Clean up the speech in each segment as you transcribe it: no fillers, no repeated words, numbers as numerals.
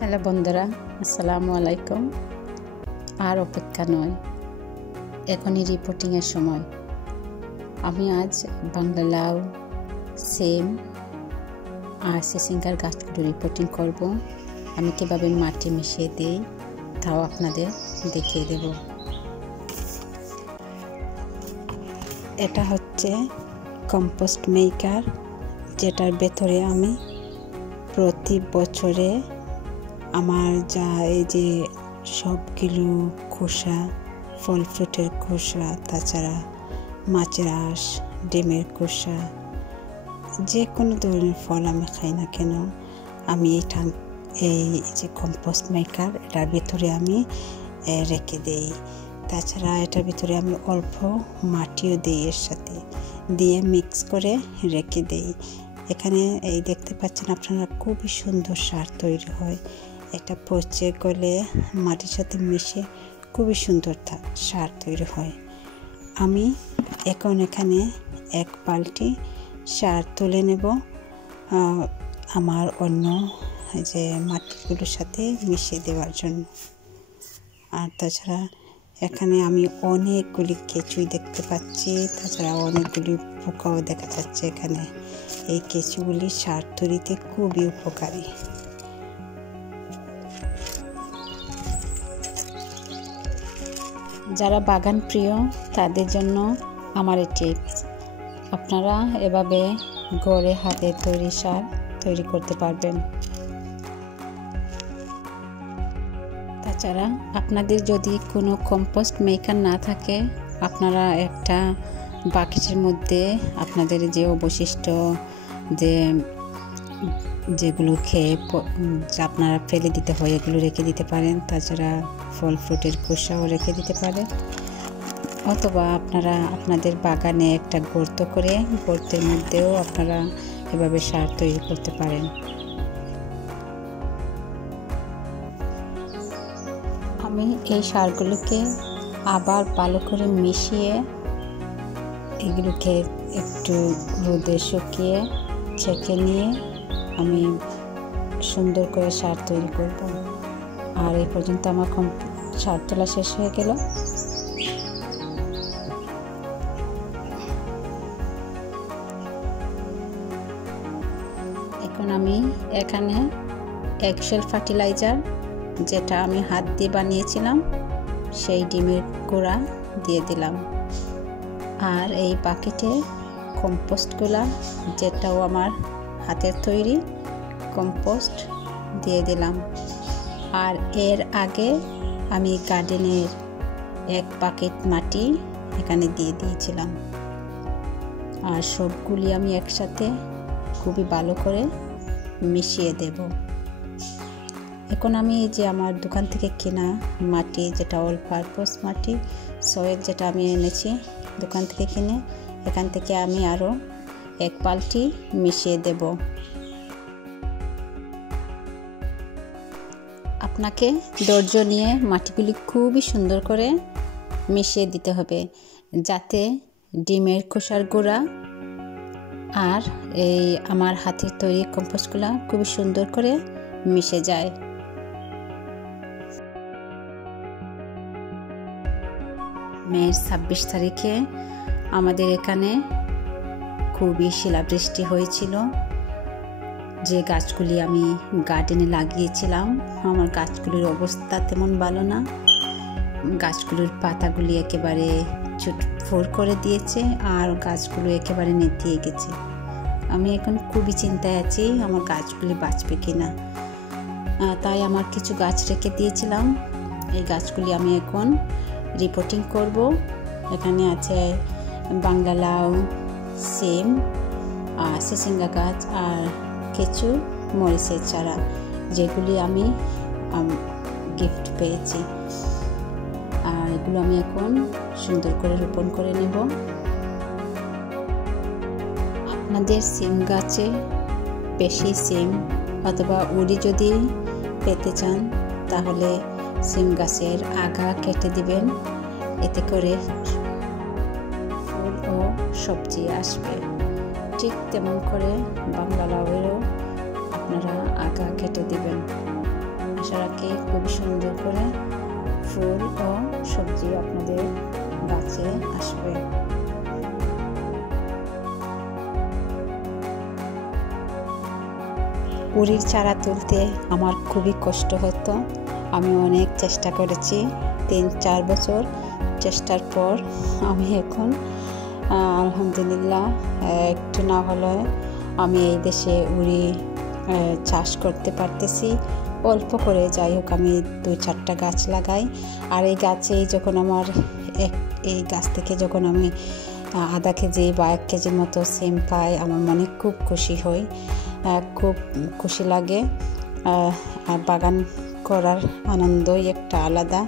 Hello বন্ধুরা, আসসালামু আলাইকুম। আর অপেক্ষা নয়, এখনই রিপোর্টিংয়ের সময়। আমি আজ বাংলা লাউ, সেম আর সিসিঙ্গার গাছগুলো রিপোর্টিং করব। আমি কীভাবে মাটি মিশিয়ে দিই তাও আপনাদের দেখিয়ে দেব। এটা হচ্ছে কম্পোস্ট মেকার, যেটার ভেতরে আমি প্রতি বছরে আমার যা এই যে সবগুলো খোসা, ফল ফ্রুটের খোসা, তাছাড়া মাছের আঁশ, ডিমের খোসা, যে কোনো ধরনের ফল আমি খাই না কেন, আমি এই যে কম্পোস্ট মেকার এটার ভিতরে আমি রেখে দেই। তাছাড়া এটার ভিতরে আমি অল্প মাটিও দিই, এর সাথে দিয়ে মিক্স করে রেখে দেই। এখানে এই দেখতে পাচ্ছেন আপনারা, খুবই সুন্দর সার তৈরি হয়। এটা পচে গলে মাটির সাথে মিশে খুবই সুন্দর সার তৈরি হয়। আমি এখন এখানে এক বালতি সার তুলে নেব আমার অন্য যে মাটিগুলোর সাথে মিশিয়ে দেওয়ার জন্য। আর তাছাড়া এখানে আমি অনেকগুলি কেঁচুই দেখতে পাচ্ছি, তাছাড়া অনেকগুলি পোকাও দেখা যাচ্ছে এখানে। এই কেঁচুগুলি সার তৈরিতে খুবই উপকারী। যারা বাগান প্রিয় তাদের জন্য আমার এই টিপস। আপনারা এভাবে ঘরে হাতে তৈরি সার তৈরি করতে পারবেন। তাছাড়া আপনাদের যদি কোনো কম্পোস্ট মেকার না থাকে, আপনারা একটা বাকেটের মধ্যে আপনাদের যে অবশিষ্ট যেগুলো খেয়ে আপনারা ফেলে দিতে হয় এগুলো রেখে দিতে পারেন। তাছাড়া ফল ফ্রুটের খোসাও রেখে দিতে পারেন, অথবা আপনারা আপনাদের বাগানে একটা গর্ত করে গর্তের মধ্যেও আপনারা এভাবে সার তৈরি করতে পারেন। আমি এই সারগুলোকে আবার ভালো করে মিশিয়ে এগুলোকে একটু রোদে শুকিয়ে ছেঁকে নিয়ে আমি সুন্দর করে সার তৈরি করব। আর এই পর্যন্ত আমার সার তোলা শেষ হয়ে গেল। এখন আমি এখানে এগশেল ফার্টিলাইজার, যেটা আমি হাত দিয়ে বানিয়েছিলাম, সেই ডিমের গুঁড়া দিয়ে দিলাম। আর এই বাকেটে কম্পোস্টগুলা, যেটাও আমার হাতের তৈরি কম্পোস্ট, দিয়ে দিলাম। আর এর আগে আমি গার্ডেনের এক বাকেট মাটি এখানে দিয়ে দিয়েছিলাম। আর সবগুলি আমি একসাথে খুবই ভালো করে মিশিয়ে দেব। এখন আমি এই যে আমার দোকান থেকে কেনা মাটি, যেটা অল পারপাস মাটি, সয়েল, যেটা আমি এনেছি দোকান থেকে কিনে, এখান থেকে আমি আরও এক বালতি মিশিয়ে দেব। আপনাকে ধৈর্য নিয়ে মাটিগুলি খুবই সুন্দর করে মিশিয়ে দিতে হবে, যাতে ডিমের খোসার গুঁড়া আর এই আমার হাতের তৈরি কম্পোস্টগুলো খুবই সুন্দর করে মিশে যায়। মে 26 তারিখে আমাদের এখানে খুবই শিলাবৃষ্টি হয়েছিল, যে গাছগুলি আমি গার্ডেনে লাগিয়েছিলাম, আমার গাছগুলির অবস্থা তেমন ভালো না। গাছগুলোর পাতাগুলি একেবারে ফোর করে দিয়েছে আর গাছগুলো একেবারে নেতিয়ে গেছে। আমি এখন খুবই চিন্তায় আছি আমার গাছগুলি বাঁচবে কিনা। তাই আমার কিছু গাছ রেখে দিয়েছিলাম, এই গাছগুলি আমি এখন রিপোর্টিং করব। এখানে আছে বাংলা লাউ, সিম, চিচিঙ্গা গাছ আর কিছু মরিচের চারা, যেগুলি আমি গিফট পেয়েছি। আর এগুলো আমি এখন সুন্দর করে রোপণ করে নেব। আপনাদের সিম গাছে বেশি সিম অথবা উড়ি যদি পেতে চান তাহলে সিম গাছের আগা কেটে দিবেন, এতে করে ফুল ও সবজি আসবে। ঠিক তেমন করে বাংলা লাউয়েরও আপনারা আগা কেটে দিবেন। আশা রাখি খুব সুন্দর করে ফুল ও সবজি আপনাদের গাছে আসবে। উড়ির চারা তুলতে আমার খুবই কষ্ট হতো। আমি অনেক চেষ্টা করেছি, 3-4 বছর চেষ্টার পর আমি এখন আলহামদুলিল্লাহ একটু না হলে আমি এই দেশে উড়ি চাষ করতে পারতেছি। অল্প করে যাই হোক আমি 2-4টা গাছ লাগাই। আর এই গাছেই যখন আমার এই গাছ থেকে যখন আমি আধা কেজি বা 1 কেজির মতো সিম পাই, আমার মনে খুব খুশি হই, খুব খুশি লাগে। আর বাগান করার আনন্দই একটা আলাদা।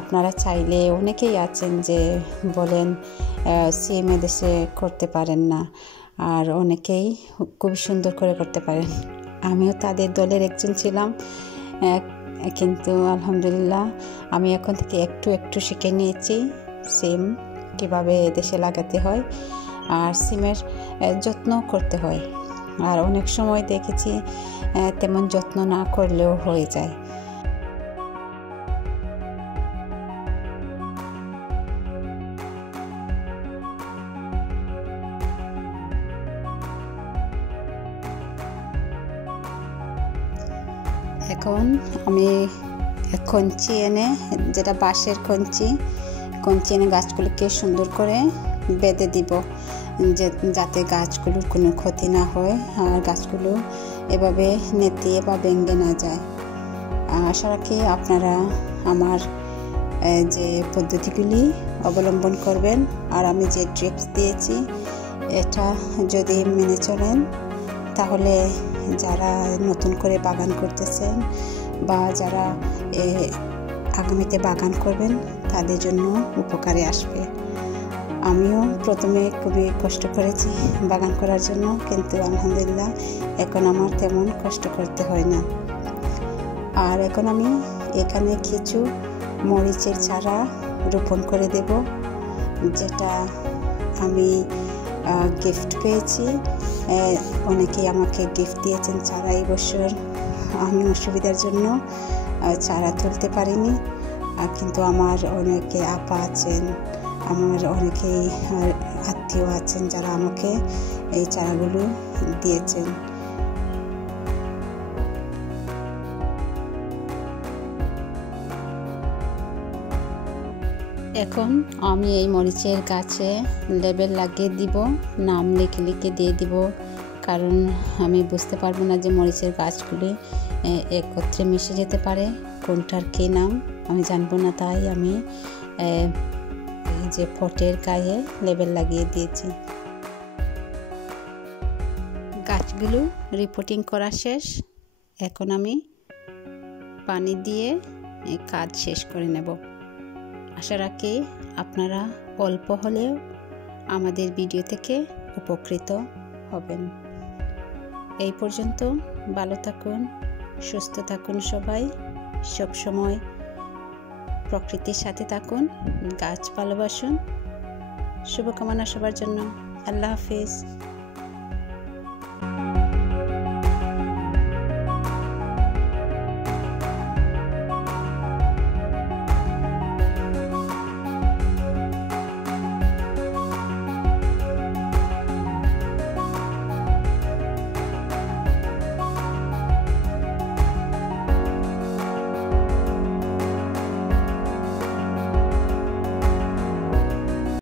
আপনারা চাইলে অনেকেই আছেন যে বলেন সিম এদেশে করতে পারেন না, আর অনেকেই খুব সুন্দর করে করতে পারেন। আমিও তাদের দলের একজন ছিলাম, কিন্তু আলহামদুলিল্লাহ আমি এখন থেকে একটু একটু শিখে নিয়েছি সিম কীভাবে দেশে লাগাতে হয় আর সিমের যত্ন করতে হয়। আর অনেক সময় দেখেছি তেমন যত্ন না করলেও হয়ে যায়। এখন আমি কঞ্চি এনে, যেটা বাঁশের কঞ্চি এনে গাছগুলিকে সুন্দর করে বেঁধে দিব, যাতে গাছগুলোর কোনো ক্ষতি না হয় আর গাছগুলো এভাবে নেতিয়ে বা ভেঙে না যায়। আশা রাখি আপনারা আমার যে পদ্ধতিগুলি অবলম্বন করবেন আর আমি যে ট্রিপস দিয়েছি এটা যদি মেনে চলেন তাহলে যারা নতুন করে বাগান করতেছেন বা যারা আগামীতে বাগান করবেন তাদের জন্য উপকারে আসবে। আমিও প্রথমে খুবই কষ্ট করেছি বাগান করার জন্য, কিন্তু আলহামদুলিল্লাহ এখন আমার তেমন কষ্ট করতে হয় না। আর এখন আমি এখানে কিছু মরিচের চারা রোপণ করে দেব, যেটা আমি গিফট পেয়েছি। অনেকেই আমাকে গিফট দিয়েছেন চারা এই বছর। আমি অসুবিধার জন্য চারা তুলতে পারিনি, কিন্তু আমার অনেকে আপা আছেন, আমার অনেকেই আত্মীয় আছেন যারা আমাকে এই চারাগুলো দিয়েছেন। এখন আমি এই মরিচের গাছে লেবেল লাগিয়ে দিব, নাম লিখে লিখে দিয়ে দিব, কারণ আমি বুঝতে পারবো না যে মরিচের গাছগুলি একত্রে মিশে যেতে পারে, কোনটার কী নাম আমি জানবো না। তাই আমি এই যে পটের গায়ে লেবেল লাগিয়ে দিয়েছি। গাছগুলো রিপোর্টিং করা শেষ, এখন আমি পানি দিয়ে কাজ শেষ করে নেব। আশা রাখি আপনারা অল্প হলেও আমাদের ভিডিও থেকে উপকৃত হবেন। এই পর্যন্ত ভালো থাকুন, সুস্থ থাকুন, সবাই সব সময় প্রকৃতির সাথে থাকুন, গাছ ভালোবাসুন। শুভকামনা সবার জন্য। আল্লাহ হাফেজ।